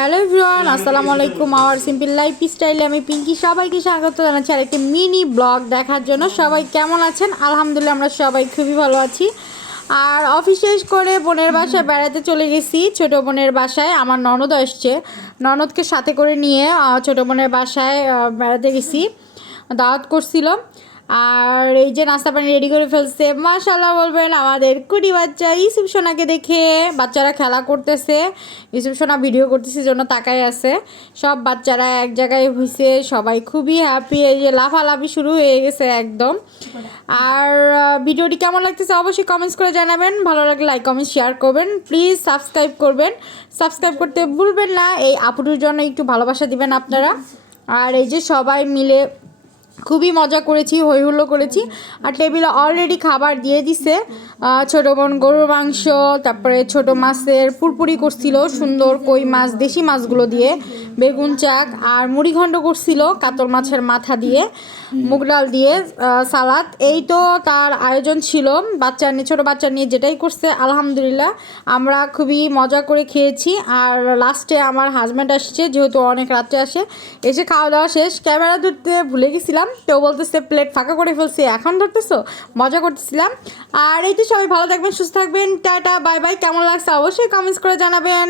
Hello everyone, আসসালামু আলাইকুম। Hour simple life স্টাইলে আমি পিঙ্কি সবাইকে স্বাগত জানাচ্ছি আর একটি মিনি ব্লগ দেখার জন্য। সবাই কেমন আছেন? আলহামদুলিল্লাহ আমরা সবাই খুবই ভালো আছি। আর অফিস শেষ করে বোনের বাসায় বেড়াতে চলে গেছি। ছোটো বোনের বাসায় আমার ননদ আসছে, ননদকে সাথে করে নিয়ে ছোটো বোনের বাসায় বেড়াতে গেছি, দাওয়াত করছিল। আর এই যে নাস্তা পানি রেডি করে ফেলছে, মাশাআল্লাহ বলবেন আমাদের কুড়ি বাচ্চা ইউসুফ সোনাকে দেখে। বাচ্চারা খেলা করতেছে, ইউসুফ সোনা ভিডিও করতেছে জন্য তাকাই আছে। সব বাচ্চারা এক জায়গায় হয়েছে, সবাই খুবই হ্যাপি। এই যে লাফালাফি শুরু হয়ে গেছে একদম। আর ভিডিওটি কেমন লাগতেছে অবশ্যই কমেন্টস করে জানাবেন। ভালো লাগলে লাইক কমেন্ট শেয়ার করবেন, প্লিজ সাবস্ক্রাইব করবেন, সাবস্ক্রাইব করতে ভুলবেন না। এই আপুটির জন্য একটু ভালোবাসা দিবেন আপনারা। আর এই যে সবাই মিলে খুবই মজা করেছি, হই হুল্লো করেছি। আর টেবিলে অলরেডি খাবার দিয়ে দিছে। ছোটো বোন গরুর মাংস, তারপরে ছোটো মাছের পুরপুরি করছিল সুন্দর, কই মাছ দেশি মাছগুলো দিয়ে, বেগুন চাক আর মুড়িঘণ্ড করছিল কাতল মাছের মাথা দিয়ে, মুগ ডাল দিয়ে, সালাদ। এই তো তার আয়োজন ছিল। বাচ্চা নিয়ে, ছোটো বাচ্চা নিয়ে যেটাই করছে আলহামদুলিল্লাহ আমরা খুবই মজা করে খেয়েছি। আর লাস্টে আমার হাজব্যান্ড আসছে, যেহেতু অনেক রাত্রে আসে, এসে খাওয়া দাওয়া শেষ, ক্যামেরা ধরতে ভুলে গেছিলাম। তো বলতেছে প্লেট ফাঁকা করে ফেলছি, এখন ধরতেছো, মজা করতেছিলাম। আর এই তো সবাই ভালো থাকবেন, সুস্থ থাকবেন, টাটা বাই বাই। কেমন লাগছে অবশ্যই কমেন্টস করে জানাবেন।